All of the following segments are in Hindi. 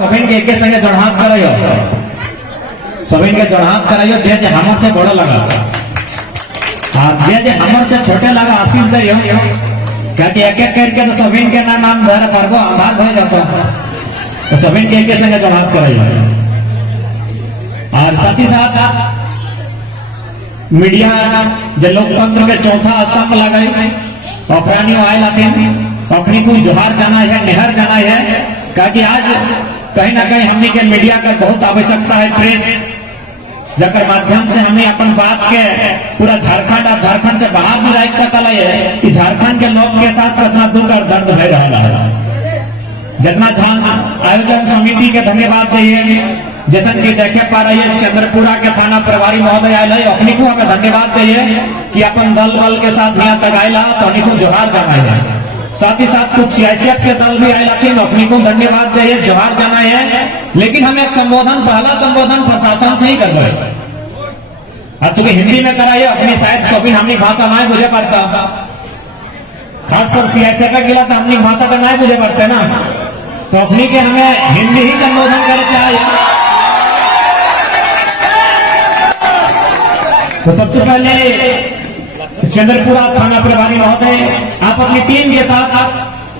सभी के एक संगे जड़हात कराइयो, सभी के जड़हात कराइयो। जे हमर से बड़ा लगा जे हमर से छोटे लगा आशीष दियो, क्योंकि एक एक करके तो सभी के नाम धर पारबो आभार हो जाता, तो सभी के एक संगे जड़हात कराइयो। और साथ ही साथ मीडिया जो लोकतंत्र के चौथा स्तंभ लगाई अखरानी आए लाते अखनी को जोहार जाना है, निहर जाना है, क्योंकि आज कहीं ना कहीं हमने के मीडिया का बहुत आवश्यकता है। प्रेस जकर माध्यम से हमें अपन बात के पूरा झारखंड और झारखंड से बाहर भी रख सकल है कि झारखंड के लोग के साथ कितना दुख और दर्द भय रहा है। जितना आयोजन समिति के धन्यवाद दिए, जैसा कि देखे पा रही है चंद्रपुरा के थाना प्रभारी महोदय आये अपनी को हमें धन्यवाद दिए कि अपन दल बल के साथ यहाँ तक आयला तो अपनी को जोहार जाना है। साथ ही साथ कुछ सीआईसीएफ के दल भी आए लेकिन अपनी को धन्यवाद दिए, जोहार जाना है। लेकिन हम एक संबोधन, पहला संबोधन प्रशासन से ही कर रहे, अब चूंकि हिंदी में कराइए अपनी शायद सभी हमनी भाषा नहीं बुझे पड़ता, खासकर सीआईसीएफ का गिला तो हमनी भाषा का नहीं बुझे पड़ते ना, तो अपनी के हमें हिंदी ही संबोधन करे चाहिए। तो सबसे पहले चंद्रपुरा थाना प्रभारी महोदय, आप अपनी टीम के साथ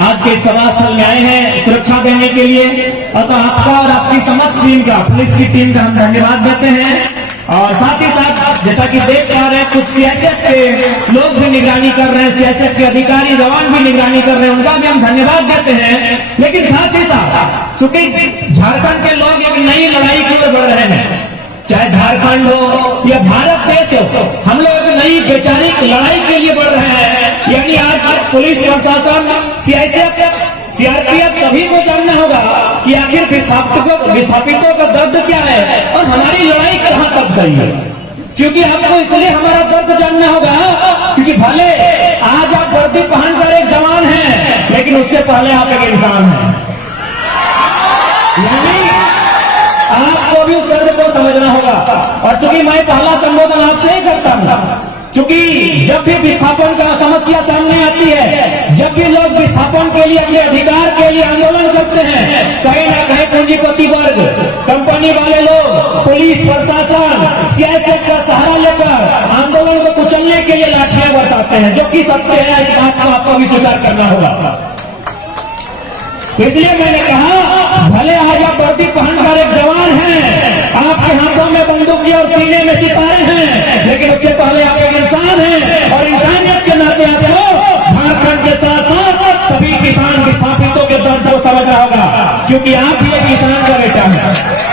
आज के सभा स्थल में आए हैं सुरक्षा देने के लिए, और तो आपका और आपकी समस्त टीम का, पुलिस की टीम का हम धन्यवाद देते हैं। और साथ ही साथ जैसा कि देख पा रहे हैं कुछ सीआईएसएफ के लोग भी निगरानी कर रहे हैं, सीआईएसएफ के अधिकारी जवान भी निगरानी कर रहे हैं, उनका भी हम धन्यवाद देते हैं। लेकिन साथ ही साथ चूंकि झारखंड के लोग एक नई लड़ाई की ओर बढ़ रहे हैं, चाहे झारखंड हो या भारत देश हो, हम लोग नई वैचारिक लड़ाई के लिए बढ़ रहे हैं। यानी आज पुलिस प्रशासन, सीआईएसएफ, सीआरपीएफ सभी को जानना होगा कि आखिर विस्थापितों का दर्द क्या है और हमारी लड़ाई कहां तक सही है। क्योंकि आपको इसलिए हमारा दर्द जानना होगा क्योंकि भले आज आप वर्दी पहनकर एक जवान हैं, लेकिन उससे पहले आप एक इंसान हैं। यानी आपको भी उस दर्द को समझना होगा। और चूंकि मैं पहला संबोधन आपसे ही करता हूँ, चूंकि जब भी विस्थापन का समस्या सामने आती है, जब भी लोग विस्थापन के लिए, अपने अधिकार के लिए आंदोलन करते हैं, कहीं ना कहीं पूंजीपति वर्ग, कंपनी वाले लोग, पुलिस प्रशासन, सीआईएसएफ का सहारा लेकर आंदोलन को कुचलने के लिए लाठियां बरसाते हैं, जो कि सत्य है। इस बात को आपको भी स्वीकार करना होगा। इसलिए मैंने कहा भले आज आप वर्दी पहनकर एक जवान हैं, आपके हाथों में बंदूक और सीने में सितारे हैं, लेकिन उससे पहले आप एक इंसान हैं और इंसानियत के नाते आपको झारखंड के साथ साथ सभी किसान विस्थापितों के दर्द को समझना होगा, क्योंकि आप ही एक किसान का बेटा है।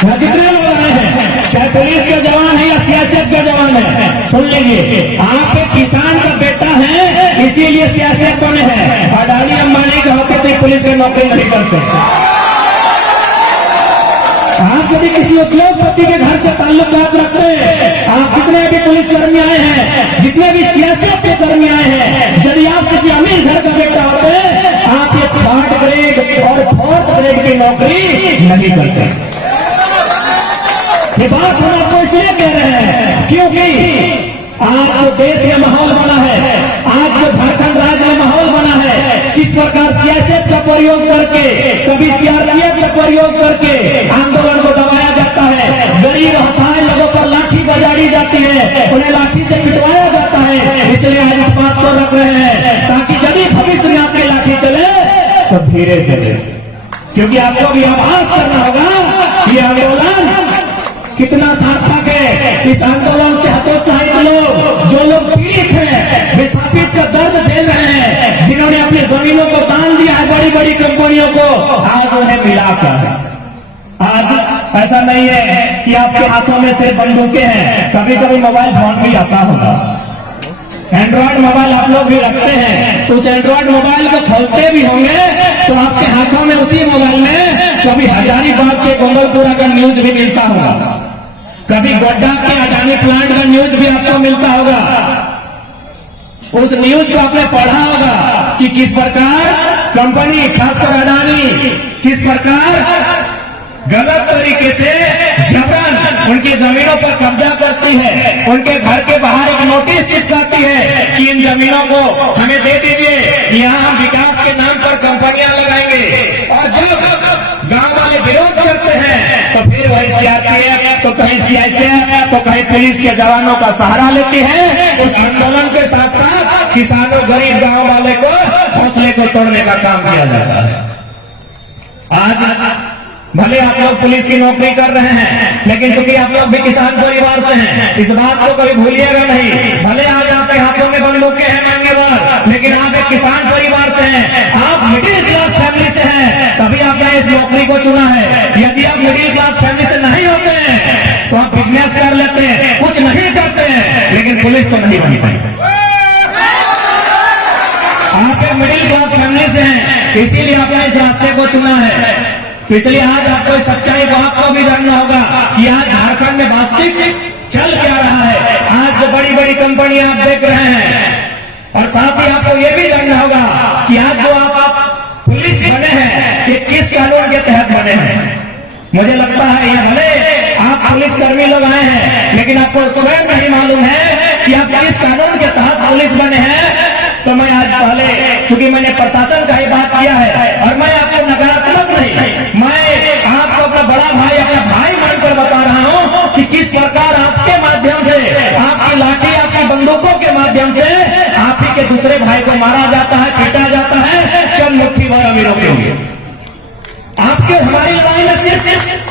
जितने लोग आए हैं, चाहे पुलिस के जवान है या सीआईएसएफ के जवान है, सुन लीजिए, आप एक किसान का बेटा है, इसीलिए सीआईएसएफ बने हैं। अडानी अंबानी के होते तो पुलिस की नौकरी नहीं करते। आप यदि किसी उद्योगपति के घर से ताल्लुकात रखते हैं, आप जितने भी पुलिसकर्मी आए हैं, जितने भी सीआईएसएफ के कर्मी आए हैं, यदि आप किसी अमीर घर का बेटा होते हैं, आप ये 3rd ग्रेड और 4th ग्रेड की नौकरी नहीं करते। ये बात हम आपको इसलिए कह रहे हैं क्योंकि आज जो देश में माहौल बना है, आज जो झारखंड राज्य में माहौल बना है, किस प्रकार सीआईएसएफ का प्रयोग करके, कभी सीआरपीएफ का प्रयोग करके आंदोलन को दबाया जाता है, गरीब असहाय लोगों पर लाठी बजाई जाती है, उन्हें लाठी से पिटवाया जाता है। इसलिए आज इस बात को रख रहे हैं ताकि यदि भविष्य में आपकी लाठी चले तो धीरे चले, क्योंकि आपको भी आभास करना होगा ये आंदोलन कितना सार्थक है। इस आंदोलन से हतोत्साहित लोग, जो लोग पीड़ित हैं, विस्थापित का दर्द झेल रहे हैं, जिन्होंने अपनी जमीनों को दान दिया है बड़ी बड़ी कंपनियों को, आज उन्हें मिलाकर, आज ऐसा नहीं है कि आपके हाथों में सिर्फ बंदूकें हैं, कभी कभी मोबाइल फोन भी आता होगा, एंड्रॉइड मोबाइल आप लोग भी रखते हैं, तो उस एंड्रॉइड मोबाइल को खोलते भी होंगे तो आपके हाथों में उसी मोबाइल में कभी हजारीबाग के गोंगलपुरा का न्यूज भी मिलता होगा, कभी गोड्डा के अडानी प्लांट का न्यूज भी आपको मिलता होगा। उस न्यूज को आपने पढ़ा होगा कि किस प्रकार कंपनी, खासकर अडानी, किस प्रकार गलत तरीके से जबरन उनकी जमीनों पर कब्जा करती है, उनके घर के बाहर एक नोटिस चिपकाती है कि इन जमीनों को हमें दे दीजिए, यहाँ हम विकास के नाम पर कंपनियां लगाएंगे। और जब तो कहीं पुलिस के जवानों का सहारा लेती है। उस आंदोलन के साथ साथ किसानों, गरीब गांव वाले को हौसले को तोड़ने का काम किया जाता है। आज भले आप लोग पुलिस की नौकरी कर रहे हैं, लेकिन चूंकि आप लोग भी किसान परिवार से हैं, इस बात को कभी भूलिएगा नहीं। भले आज आपके हाथों में बंदूकें हैं मान्यवर, लेकिन आप एक किसान परिवार से हैं, आप मिडिल क्लास फैमिली से हैं, तभी आपने इस नौकरी को चुना है। यदि आप मिडिल क्लास फैमिली से नहीं होते हैं तो आप बिजनेस कर लेते हैं, कुछ नहीं करते हैं, लेकिन पुलिस तो नहीं बनते। आप एक मिडिल क्लास फैमिली से हैं, इसीलिए आपने इस रास्ते को चुना है। तो इसलिए आज आपको इस सच्चाई को आपको भी जानना होगा कि आज झारखंड में वास्तविक चल क्या रहा है। आज जो बड़ी बड़ी कंपनियां आप देख रहे हैं, और साथ ही आपको ये भी जानना होगा कि आज जो आप पुलिस बने हैं, ये किस कानून के तहत बने हैं। मुझे लगता है ये भले आप पुलिसकर्मी लोग आए हैं, लेकिन आपको स्वयं नहीं मालूम है कि आप किस कानून के तहत पुलिस बने हैं। तो मैं आज पहले, क्योंकि मैंने प्रशासन का ही बात किया है, और मैं आपको नकारात्मक नहीं, मैं आपको अपना बड़ा भाई, अपना भाई मानकर बता रहा हूं कि किस प्रकार आपके माध्यम से, आपकी लाठी, आपकी बंदूकों के माध्यम से आप ही के दूसरे भाई को मारा जाता है, पीटा जाता है, चंद मुट्ठी भर अमीरों के लिए। आपके हमारी लड़ाई में सिर्फ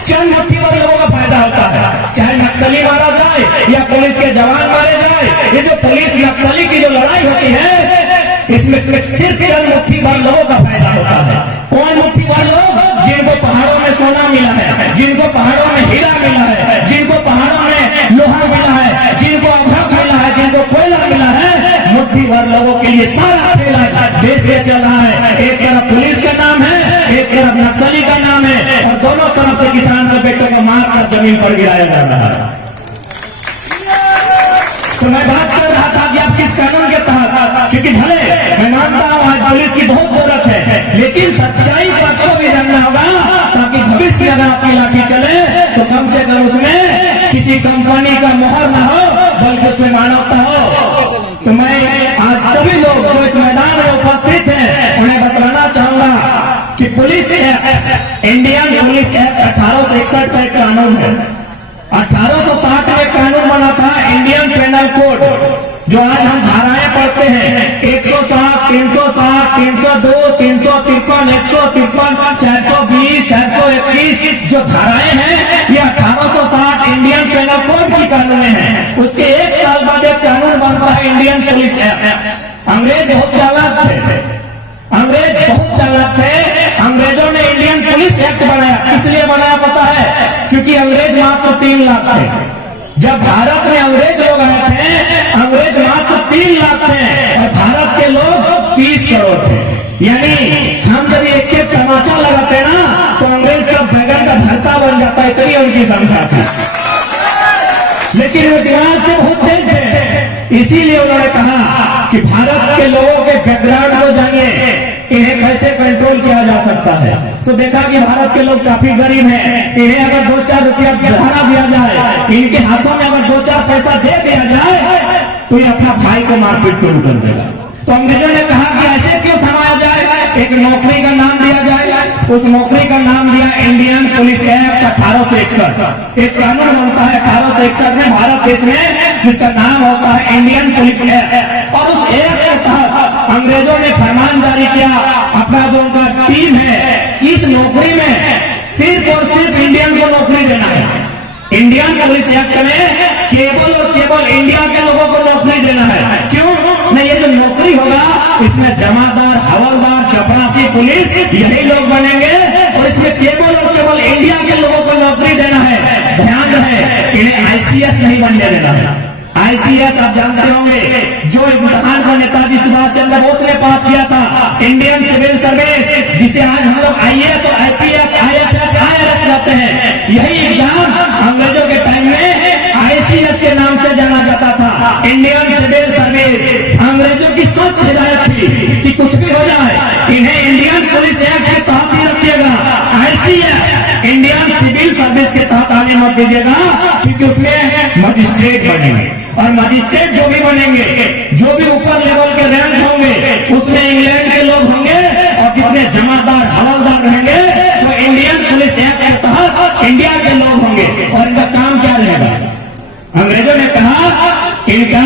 चंद मुट्ठी भर लोगों का फायदा होता है, चाहे नक्सली मारा जाए या पुलिस के जवान मारे जाए। ये जो पुलिस नक्सली की जो लड़ाई होती है, इसमें सिर्फ चंद मुट्ठी भर लोगों का फायदा होता है। कौन मुट्ठी भर लोग? जिनको पहाड़ों में सोना मिला है, जिनको पहाड़ों में हीरा मिला है, जिनको पहाड़ों में लोहा मिला है, जिनको अभ्रक मिला है, जिनको कोयला मिला है, मुट्ठी भर लोगों के लिए सारा खेला देश में चल रहा है। एक तरफ पुलिस का नाम है, एक तरफ नक्सली का नाम है, और दोनों तरफ से किसान के बेटों को मारकर जमीन पर गिराया जा रहा है। तो मैं बात कर रहा था कि आप किस कानून के तहत, क्योंकि भले मैं मानता हूं आज पुलिस की बहुत जरूरत है, लेकिन सच्चाई को आपको भी जानना होगा, ताकि भविष्य में अगर आपकी लाठी चले तो कम से कम उसमें किसी कंपनी का मोहर न हो, बल्कि उसमें मानवता हो। तो मैं आज सभी लोग जो इस मैदान में उपस्थित हैं, उन्हें बताना चाहूंगा कि police act, Indian police act 1861 का एक कानून है। 1860 में कानून बना था इंडियन पेनल कोड, जो आज हम धाराएं पढ़ते हैं 160, 360, 302, 353, 153, 420, 421 जो धाराएं हैं, ये 1860 इंडियन पेनल कोड की कानून है। उसके एक साल बाद एक कानून बनता है इंडियन पुलिस एक्ट। अंग्रेज बहुत चालाक थे, अंग्रेज बहुत चालाक थे। अंग्रेजों ने इंडियन पुलिस एक्ट बनाया, इसलिए बनाया पता है, क्योंकि अंग्रेज मात्र 3 लाख थे। जब भारत में अंग्रेज लोग आए थे, अंग्रेज मात्र 3 लाख थे और भारत के लोग 30 करोड़ थे। यानी हम जब एक एक तमाचा लगाते ना, तो अंग्रेज का बैगन का भरता बन जाता है, इतनी उनकी संख्या थी। लेकिन वो दिमाग से बहुत तेज थे, इसीलिए उन्होंने कहा कि भारत के लोगों के बैकग्राउंड को जानिए, इन्हें कैसे कंट्रोल किया जा सकता है। तो देखा कि भारत के लोग काफी गरीब हैं, इन्हें अगर 2-4 रुपया बढ़ा दिया जाए, इनके हाथों में अगर 2-4 पैसा दे दिया जाए, तो ये अपना भाई को मारपीट शुरू कर देगा। तो अंग्रेजों ने कहा कि ऐसे क्यों थमाया जाए, एक नौकरी का नाम दिया जाए। उस नौकरी का नाम दिया इंडियन पुलिस एक्ट 1861। एक कानून बनता है 1861 में भारत देश में, जिसका नाम होता है इंडियन पुलिस एक्ट। और उस एक्ट के तहत अंग्रेजों ने फरमान जारी किया, अपना जो उनका टीम है, इस नौकरी में सिर्फ और सिर्फ इंडियन को नौकरी देना है। इंडियन पुलिस एक्ट में केवल और केवल इंडिया के लोगों को नौकरी देना है। क्यों? नहीं, ये जो नौकरी होगा इसमें जमादार, हवलदार, चपरासी, पुलिस यही लोग बनेंगे, और इसमें केवल और केवल इंडिया के लोगों को नौकरी देना है। ध्यान रहे, इन्हें आईसीएस नहीं बनने देना है। आईसीएस आप जानते होंगे, जो इम्तिहान को नेताजी सुभाष चंद्र बोस ने पास किया था, इंडियन सिविल सर्विस, जिसे आज हम लोग आईएएस और आईपीएस, आईएफएस, आईआरएस कहते हैं। यही एग्जाम अंग्रेजों के टाइम में आईसीएस के नाम से जाना जाता था, इंडियन सिविल सर्विस। अंग्रेजों की सख्त हिदायत थी कि कुछ भी हो जाए, इन्हें इंडियन पुलिस एक्ट के तहत ही रखिएगा, आईसीएस इंडियन सिविल सर्विस के तहत आने मत दीजिएगा, क्योंकि उसमें मजिस्ट्रेट बनेंगे, और मजिस्ट्रेट जो भी बनेंगे, जो भी ऊपर लेवल के रैंक होंगे, उसमें इंग्लैंड के लोग होंगे, और जितने जमादार, हवलदार रहेंगे वो इंडियन पुलिस एक्ट के तहत इंडिया के लोग होंगे। और इनका काम क्या रहेगा? अंग्रेजों ने कहा इनका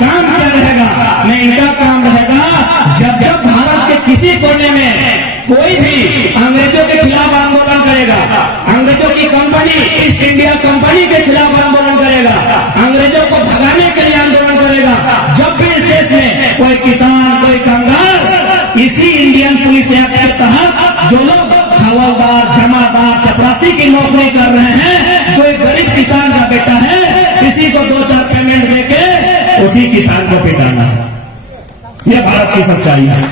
काम क्या रहेगा, नहीं इनका काम रहेगा जब जब भारत के किसी कोने में कोई भी अंग्रेजों के खिलाफ आंदोलन करेगा, अंग्रेजों की कंपनी ईस्ट इंडिया कंपनी के खिलाफ आंदोलन करेगा, अंग्रेजों को भगाने के लिए आंदोलन करेगा, जब भी इस देश में कोई किसान कोई कामगार इसी इंडियन पुलिस एक्ट के तहत जो लोग हवलदार जमादार चपरासी की नौकरी कर रहे हैं, जो एक गरीब किसान का बेटा है, किसी को 2-4 पेमेंट देके उसी किसान को पिटाना, यह भारत की सच्चाई है।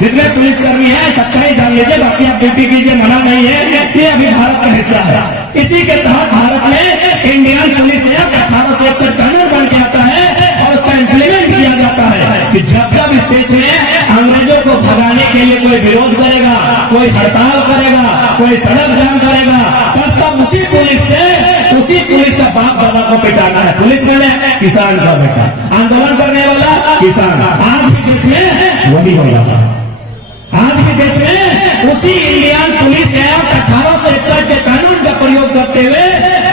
जितने पुलिसकर्मी है सच्चाई जान लीजिए, बाकी आप ड्यूटी कीजिए, मना नहीं है, ये अभी भारत का हिस्सा है। इसी के तहत भारत में इंडियन पुलिस एक्ट 1861 कानून बन के आता है और उसका इम्प्लीमेंट किया जाता है कि जब जब इस देश में अंग्रेजों को भगाने के लिए कोई विरोध करेगा, कोई हड़ताल करेगा, कोई सड़क जाम करेगा, तब उसी पुलिस का बाप दादा को पिटाना है। पुलिस में किसान का बेटा, आंदोलन करने वाला किसान। आज भी देश में वही हो रहा है, आज भी देश में उसी इंडियन पुलिस एक्ट 1861 के कानून का प्रयोग करते हुए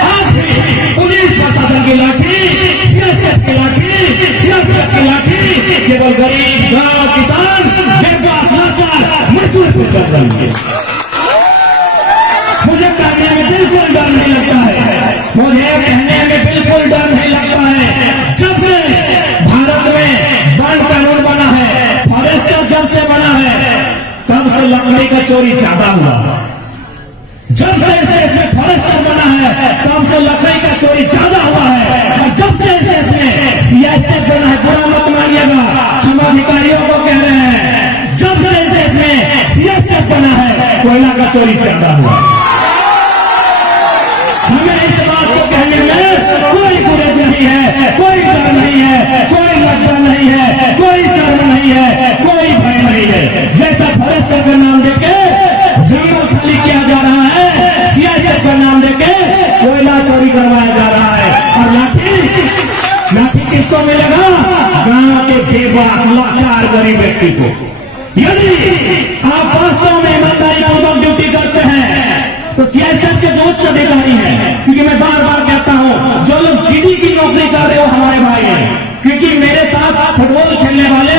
आज भी पुलिस प्रशासन की लाठी, सियासत की लाठी, सियासत की लाठी केवल गरीब गांव किसान बेबस लाचार मजदूर को चल रही है। मुझे कहने में बिल्कुल डर नहीं लगता है, मुझे कहने में बिल्कुल डर नहीं लगता है। जब से भारत में वन कानून बना है, फॉरेस्टर जब से बना है, तब से लकड़ी का चोरी ज्यादा हुआ। जब से इस देश में फॉरेस्टर बना है, तब से लकड़ी का चोरी ज्यादा हुआ है। और जब से इस देश में सियासत बना है, बुरा मत मानिएगा, हम अधिकारियों को कह रहे हैं, जब से इस देश में सियासत बना है, कोयला का चोरी ज्यादा हुआ। हमें इस बात को कहने में कोई गुरेज नहीं है, कोई डर नहीं है, कोई लज्जा नहीं है, कोई शर्म नहीं है, कोई भय नहीं है। जैसा फॉरेस्टर का नाम देके जंगल खाली किया जा रहा है, सियासत का नाम देके कोयला चोरी करवाया जा रहा है, और लाठी किसको मिलेगा? गांव के बेबस लाचार गरीब व्यक्ति को। यदि आप वास्तव में ईमानदारी पूर्वक ड्यूटी करते हैं तो सियासत के दो उच्च अधिकारी हैं, क्योंकि मैं बार बार कहता हूं जो लोग जीडी की नौकरी कर रहे हो हमारे भाई हैं, क्योंकि मेरे साथ फुटबॉल खेलने वाले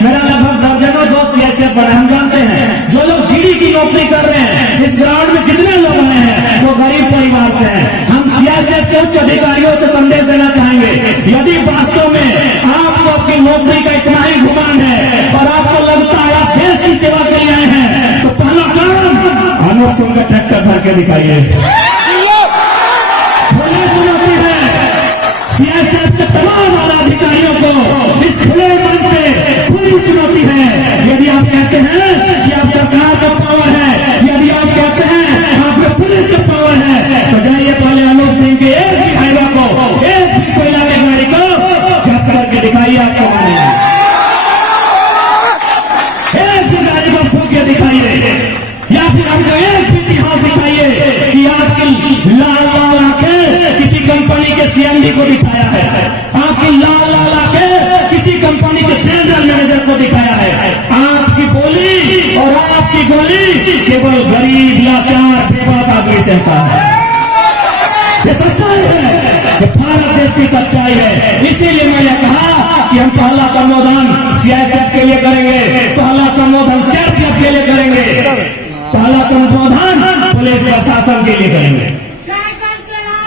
मेरा लगभग दर्जनों दोस्त सियासत बने, हम जानते हैं। जो लोग जीडी की नौकरी कर रहे हैं, इस ग्राउंड में जितने लोग आए हैं वो गरीब परिवार से हैं। हम सियासत के उच्च अधिकारियों से संदेश देना चाहेंगे, यदि वास्तव में आपको अपनी नौकरी का इतना ही घुमान है और आपको लगता है आप देश की सेवा के लिए आए हैं, तो पहला काम अनूप सिंह का ट्रैक्टर भर के दिखाइए। चुनौती है सियासत के तमाम आला अधिकारियों को, इस खुले मन से खुली चुनौती है। यदि आप कहते हैं कि आप सरकार का पावर है, यदि आप कहते हैं आप में पुलिस का पावर है, तो जाइए पहले अनूप सिंह के एक भी हाईवा को, एक भी कोयला की गाड़ी को जब्त करके दिखाइए। आपको एक भी गाड़ी को फूक के दिखाइए, या फिर हमको एक भी इतिहास दिखाइए कि आपकी लाल लाल आंखें किसी कंपनी के सीएमडी को दिखाया है, आपकी लाल लाल आंखें किसी कंपनी के जनरल मैनेजर को दिखाया है। आपकी बोली और आपकी गोली केवल गरीब लाचार बेबस आदमी सहता है। ये सच्चाई है, ये भारत देश की सच्चाई है। इसीलिए मैंने कहा कि हम पहला संबोधन सियासत के लिए करेंगे, पहला संबोधन सियासत के लिए करेंगे, पहला संबोधन पुलिस प्रशासन के लिए करेंगे,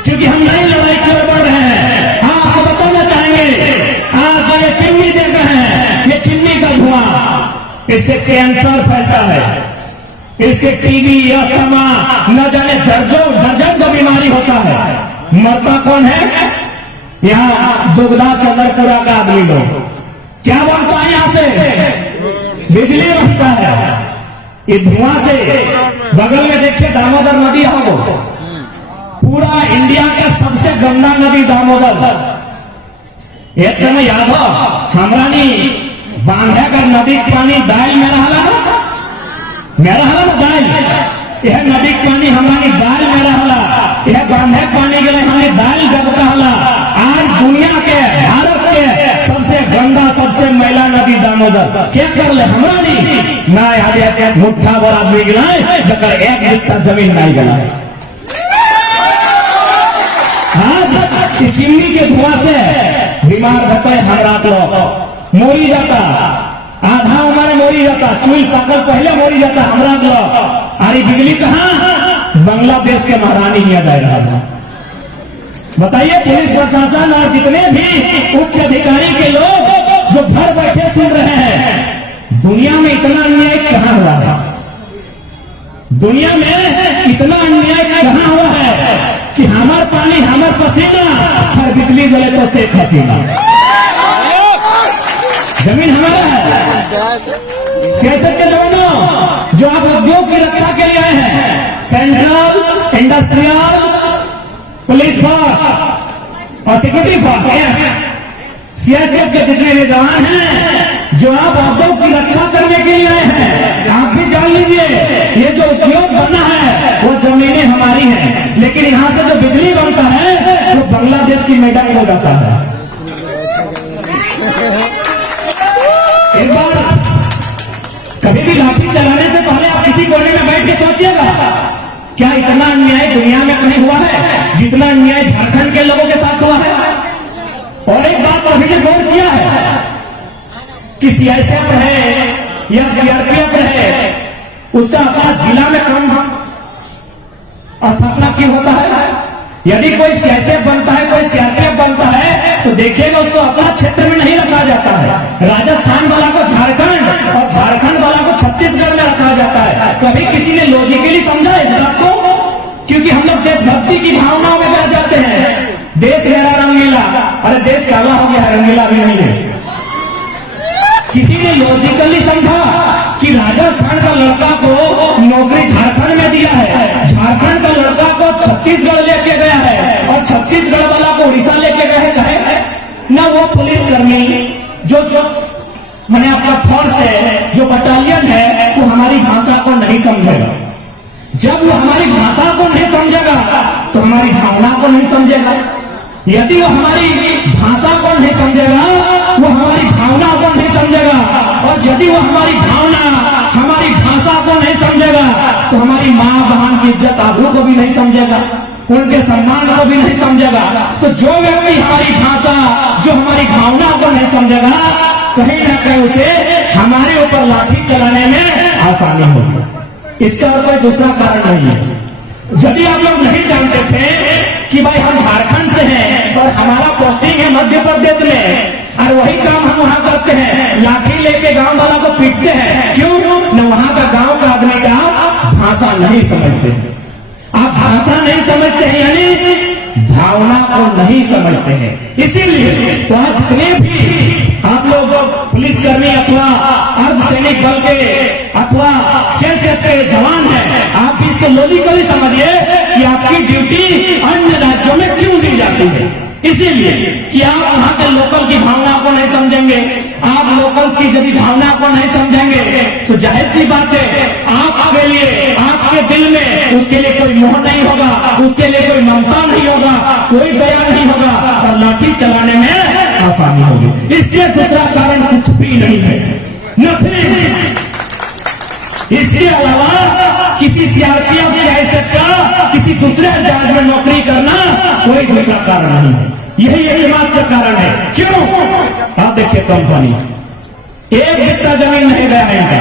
क्योंकि हम नई लड़ाई की ओर बढ़ रहे हैं। आपको बताना चाहेंगे, आज जो ये चिमनी देख रहे हैं, ये चिमनी का धुआं, इससे कैंसर फैलता है, इससे टीबी अस्थमा न जाने दर्जन का बीमारी होता है। मरता कौन है? यहाँ दुगदा चंद्रपुरा का आदमी लोग। क्या बनता है? यहाँ से बिजली बनता है। ये धुआं से बगल में देखिए दामोदर नदी है, वो पूरा इंडिया का सबसे गंदा नदी दामोदर। एक समय याद हो हमरा बांधे कर नदी पानी दाल में रहला ना दाल, यह नदी पानी हमारी दाल में रहला, यह बांधे पानी के लिए हमें दाल जब कहला। आज दुनिया के भारत के सबसे गंदा सबसे मैला नदी दामोदर क्या कर ले हमारी ना याद मुठ्ठा भर आदमी गिलाए जकर एक बित्ता जमीन नहीं गिलाए। आज कि चिमनी के धुआं से बीमार होते हमरा लोग मोरी जाता, आधा उम्र मोरी जाता, चूल पाकल पहले मोरी जाता हमरा लोग। अरे बिजली कहाँ? बांग्लादेश के महारानी याद आ रहा था। बताइए पुलिस प्रशासन और जितने भी उच्च अधिकारी के लोग जो घर बैठे सुन रहे हैं, दुनिया में इतना अन्याय कहाँ हुआ है? दुनिया में इतना अन्याय कहाँ हुआ है कि हमार पानी हमार पसीना हर बिजली जले तो शेख हसीना। जमीन हमारा है। सियासत के दोनों जो आप उद्योग की रक्षा के लिए आए हैं, सेंट्रल इंडस्ट्रियल पुलिस फोर्स और सिक्योरिटी फोर्स, सियासत के जितने भी जवान हैं जो आप उद्योग की रक्षा करने के लिए आए हैं, आप भी जान लीजिए ये जो उद्योग बना है वो जमीनें हमारी हैं, लेकिन यहाँ से जो बिजली बनता है वो बांग्लादेश की मैदान हो जाता है। एक बार कभी भी लाठी चलाने से पहले आप किसी कोने में बैठ के सोचिएगा, क्या इतना अन्याय दुनिया में कहीं हुआ है जितना अन्याय झारखंड के लोगों के साथ हुआ है? और एक बात अभी ने गौर किया है कि सीआईएसएफ है या सीआरपीएफ है, उसका अपना जिला में काम स्थापना क्यों होता है? यदि कोई सीआईएसएफ बनता है, कोई सीआरपीएफ बनता है, तो देखिएगा उसको अपना क्षेत्र में नहीं रखा जाता है। राजस्थान वाला को झारखंड और झारखंड वाला को छत्तीसगढ़ में रखा जाता है। कभी किसी ने लॉजिकली समझा इस बात को? क्योंकि हम लोग देशभक्ति की भावनाओं में बह जाते हैं। देश है रंगीला, अरे देश काला हो गया है, रंगीला भी नहीं है। किसी ने लॉजिकली समझा कि राजस्थान का लड़का को नौकरी झारखंड में दिया है, झारखंड का लड़का को छत्तीसगढ़ लेके गया है और छत्तीसगढ़ वाला को उड़ीसा लेके गए है ना। वो पुलिसकर्मी जो मैंने आपका फोर्स है, जो बटालियन है, वो हमारी भाषा को नहीं समझेगा। जब वो हमारी भाषा को नहीं समझेगा तो हमारी भावना को नहीं समझेगा। यदि वो हमारी भाषा को नहीं समझेगा, वो हमारी भावना को नहीं समझेगा, और यदि वो हमारी भावना हमारी भाषा को नहीं समझेगा तो हमारी माँ बहन की इज्जत आबरू को भी नहीं समझेगा, उनके सम्मान को भी नहीं समझेगा। तो जो व्यक्ति हमारी भाषा, जो हमारी भावना को नहीं समझेगा, कहीं ना कहीं उसे हमारे ऊपर लाठी चलाने में आसानी होगी। इसका और कोई दूसरा कारण नहीं है। यदि आप लोग नहीं जानते थे कि भाई हम झारखंड से हैं और हमारा पोस्टिंग है मध्य प्रदेश में, और वही काम हम वहां करते हैं, लाठी लेके गांव वाला को पीटते हैं, क्यों? न वहां का गांव का आदमी का भाषा नहीं समझते। आप भाषा नहीं समझते हैं यानी भावना को नहीं समझते हैं। इसीलिए तो आज जितने भी आप लोग पुलिसकर्मी अथवा अर्धसैनिक बल के अथवा सीआरपीएफ के जवान हैं, आप भी इसको लॉजिकली समझिए कि आपकी ड्यूटी अन्य राज्यों में क्यों दी जाती है। इसीलिए कि आप वहां के लोकल की भावना को नहीं समझेंगे। आप लोकल की यदि भावना को नहीं समझेंगे तो जाहिर सी बात है आपके लिए, आपके दिल में उसके लिए कोई मोह नहीं होगा, उसके लिए कोई ममता नहीं होगा, कोई दया नहीं होगा, और लाठी चलाने में आसानी होगी। इससे दूसरा कारण कुछ भी नहीं है, नथिंग। इसके अलावा किसी सीआरपीएफ सीआईएसएफ का किसी दूसरे जहाज में नौकरी करना कोई दूसरा कारण नहीं है। यही एकमात्र कारण है। क्यों? आप देखिए कंपनी, एक बित्ता जमीन नहीं गया है इनका,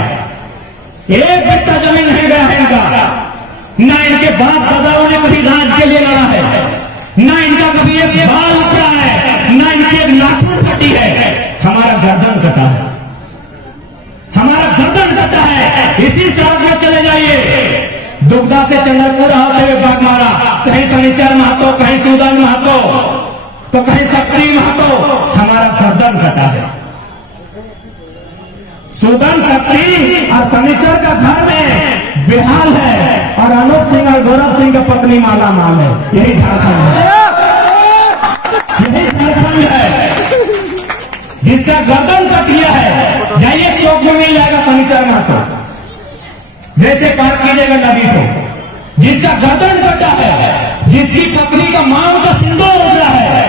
एक बित्ता जमीन नहीं गया है इनका। ना इनके बाप दादाओं ने कभी राज के लिए लड़ा है, ना इनका कभी एक बाल उठा है, ना इनकी एक नाखून कटी है। हमारा गर्दन कटा है, हमारा गर्दन कटा है। इसी सड़क में चले जाइए, दुग्धा से चंद्रपुर होते हुए बागमारा, कहीं शनिचर महतो, कहीं सूदन महतो, तो कहीं सक्री महतो, हमारा गर्दन कटा है। सूदन, सक्री और शनिचर का घर में बेहाल है, और अनूप सिंह और गौरव सिंह का पत्नी माला माल है। यही झारखंड है, यही झारखंड है जिसका गर्दन कट गया है। जाइए चौक में मिल जाएगा शनिचर महतो, जैसे पार कीजिएगा नदी को, जिसका गर्दन कटा है, जिसकी पत्नी का मांग का सिंदूर उतरा है,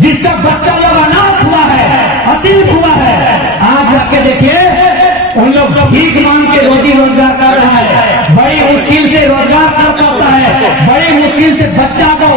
जिसका बच्चा जब अनाथ हुआ है, अतीत हुआ है, आज जाके देखिए उन लोग भीख मांग के रोटी रोजगार कर रहा है, बड़ी मुश्किल से रोजगार कर पाता है, बड़ी मुश्किल से बच्चा को